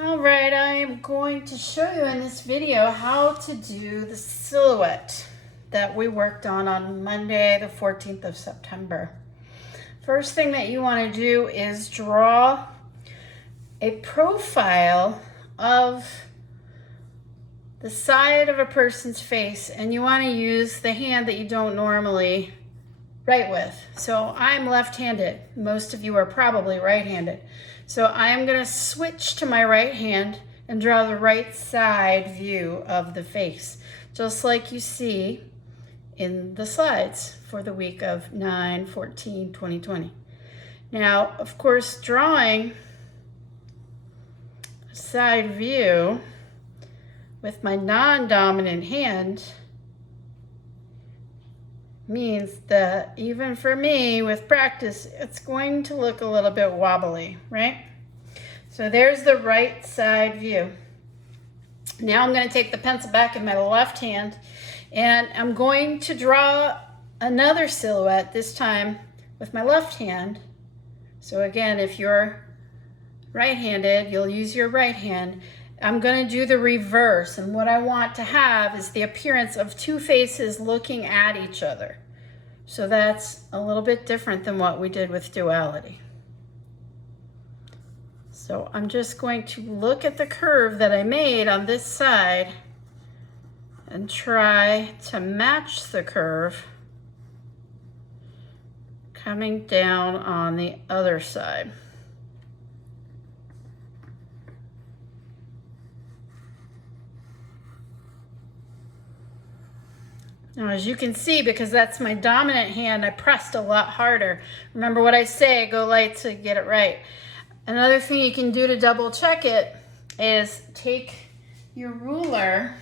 All right, I am going to show you in this video how to do the silhouette that we worked on Monday, the 14th of September. First thing that you want to do is draw a profile of the side of a person's face, and you want to use the hand that you don't normally write with. So I'm left-handed. Most of you are probably right-handed. So I'm going to switch to my right hand and draw the right side view of the face, just like you see in the slides for the week of 9/14/2020. Now, of course, drawing a side view with my non-dominant hand means that even for me with practice, it's going to look a little bit wobbly, right? So there's the right side view. Now I'm going to take the pencil back in my left hand and I'm going to draw another silhouette, this time with my left hand. So again, if you're right-handed, you'll use your right hand. I'm going to do the reverse, and what I want to have is the appearance of two faces looking at each other. So that's a little bit different than what we did with duality. So I'm just going to look at the curve that I made on this side and try to match the curve coming down on the other side. Now, as you can see, because that's my dominant hand, I pressed a lot harder. Remember what I say, go light to get it right. Another thing you can do to double check it is take your ruler,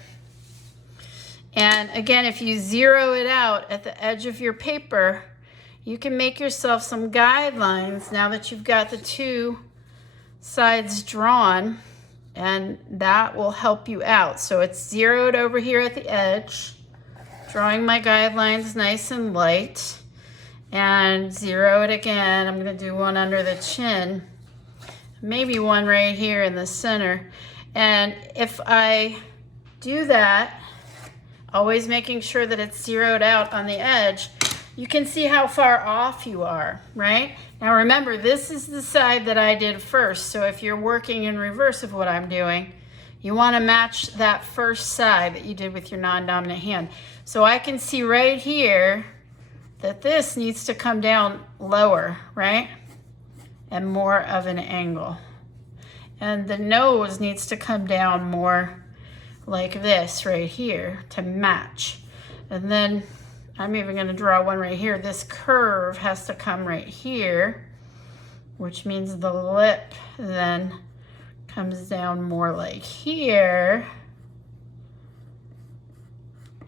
and again, if you zero it out at the edge of your paper, you can make yourself some guidelines now that you've got the two sides drawn, and that will help you out. So it's zeroed over here at the edge. Drawing my guidelines nice and light, and zero it again. I'm going to do one under the chin, maybe one right here in the center. And if I do that, always making sure that it's zeroed out on the edge, you can see how far off you are, right? Now remember, this is the side that I did first, so if you're working in reverse of what I'm doing, you want to match that first side that you did with your non-dominant hand. So I can see right here that this needs to come down lower, right? And more of an angle. And the nose needs to come down more like this right here to match. And then I'm even going to draw one right here. This curve has to come right here, which means the lip then comes down more like here.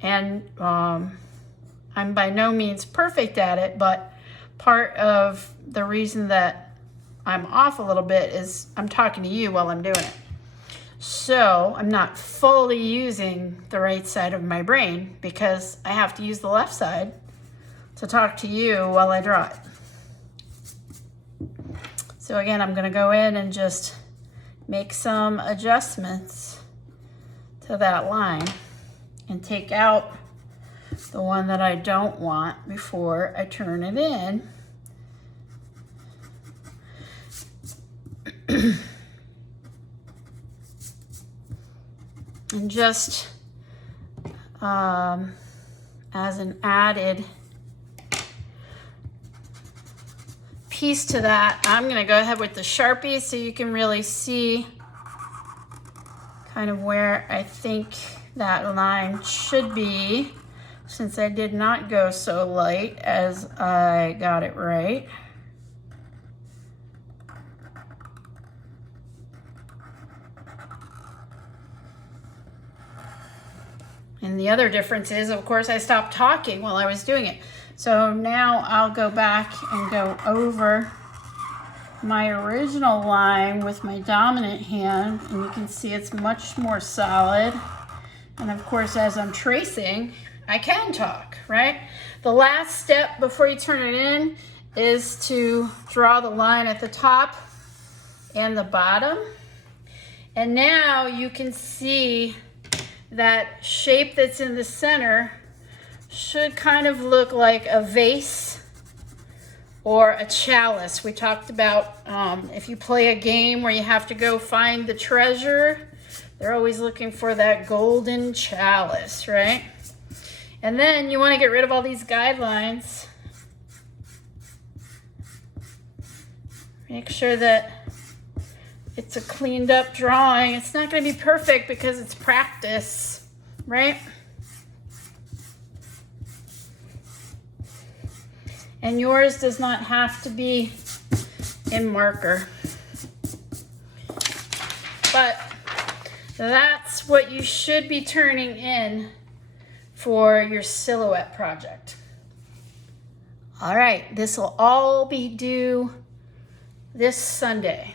And I'm by no means perfect at it, but part of the reason that I'm off a little bit is I'm talking to you while I'm doing it. So I'm not fully using the right side of my brain because I have to use the left side to talk to you while I draw it. So again, I'm going to go in and just make some adjustments to that line and take out the one that I don't want before I turn it in. And just as an added piece to that, I'm going to go ahead with the Sharpie so you can really see kind of where I think that line should be, since I did not go so light as I got it right. And the other difference is, of course, I stopped talking while I was doing it. So now I'll go back and go over my original line with my dominant hand, and you can see it's much more solid. And of course, as I'm tracing, I can talk, right? The last step before you turn it in is to draw the line at the top and the bottom. And now you can see that shape that's in the center should kind of look like a vase or a chalice. We talked about if you play a game where you have to go find the treasure, they're always looking for that golden chalice, right? And then you want to get rid of all these guidelines. Make sure that it's a cleaned up drawing. It's not going to be perfect because it's practice, right? And yours does not have to be in marker. But that's what you should be turning in for your silhouette project. All right, this will all be due this Sunday.